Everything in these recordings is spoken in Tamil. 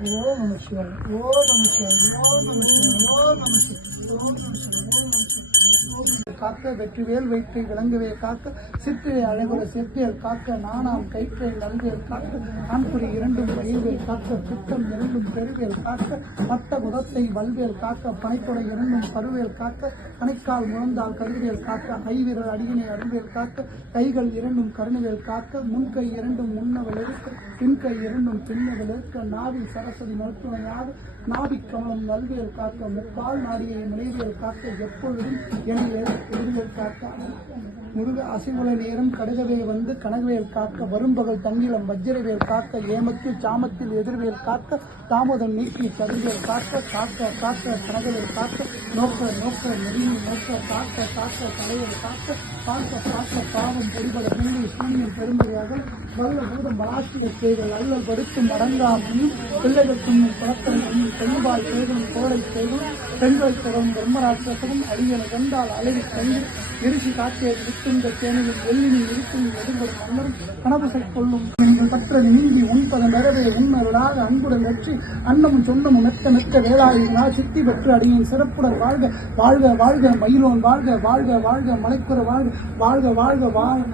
olmamış yani, olmamış yani, olmamış yani, olmamış yani, olmamış yani, olmamış yani. காக்க வெற்றிவேல் வைத்து விளங்குவே காக்க சிற்றிலை அழகுற செவ்வேல் காக்க நானாம் கயிற்றை நல்வேல் காக்க ஆண்குறி இரண்டும் வயல்வேல் காக்க பித்தம் இரண்டும் பெருவேல் காக்க மத்த குதத்தை வல்வேல் காக்க பனைத்தொடை இரண்டும் பருவேல் காக்க கணைக்கால் முழந்தால் கருவியல் காக்க ஐவிரல் அடியினை அருவேல் காக்க கைகள் இரண்டும் கருணவேல் காக்க முன்கை இரண்டும் முன்னவள் இருக்க பின்கை இரண்டும் பின்னவள் இருக்க நாவி சரஸ்வதி மருத்துவனையாக நாபிக் கமலம் நல்வியல் காக்க முப்பால் நாடியை முனைவேல் காக்க எப்பொழுதும் எனில் Ini udah. முருக அசைவுல நேரம் கடுகவே வந்து கனகவேல் காக்க வரும்பகல் தங்கிலம் வஜ்ரவேல் காக்க ஏமத்தில் சாமத்தில் எதிர்வேல் காக்க தாமதம் நீக்கி கருவேல் காக்க காக்க காக்க கனகவேல் காக்க நோக்க நோக்க நெருங்கி நோக்க காக்க காக்க தலைவர் காக்க பார்க்க பார்க்க பாவம் பொடிபட பிள்ளை சூனியம் பெரும்படியாக வல்ல பூதம் பலாசிய செய்தல் அல்லல் படுத்து அடங்காமையும் பிள்ளைகள் துண்ணும் பழக்கங்களும் பெண்பால் செய்தும் கோடை செய்தும் பெண்கள் தொடரும் பிரம்மராட்சசமும் அடியனை கண்டால் அழகி கண்டு எரிசி காட்டிய வித்துந்த தேனையும் வெள்ளினில் இருக்கும் எதிர்வரும் மன்னரும் கனவுசை கொள்ளும் நீங்கள் பற்றது நீங்கி உண்பதன் வரவே உண்மருளாக அன்புடன் வெற்றி அன்னமும் சொன்னமும் மெத்த மெத்த வேளாயினா சித்தி பெற்று அடியின் சிறப்புடன் வாழ்க வாழ்க வாழ்க மயிலோன் வாழ்க வாழ்க வாழ்க மலைக்குற வாழ்க வாழ்க வாழ்க வாழ்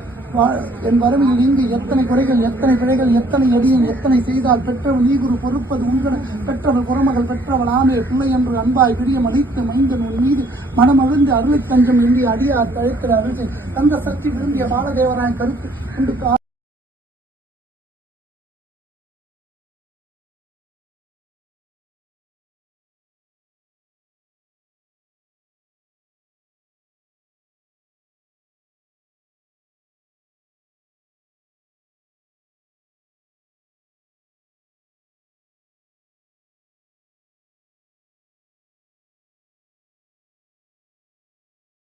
என் வறுமையில் இங்கு எத்தனை குறைகள் எத்தனை பிழைகள் எத்தனை எடியும் எத்தனை செய்தால் பெற்றவள் நீகுரு பொறுப்பது உங்கள் பெற்றவள் குறமகள் பெற்றவள் ஆமே பிள்ளை என்று அன்பாய் பிரியம் அளித்து மைந்தன் உன் மீது மனமழுந்து அருளை கஞ்சம் இந்திய அடியார் தழைக்கிற அருகை தந்த சக்தி விரும்பிய பாலதேவராயன் கருத்து. கொண்டு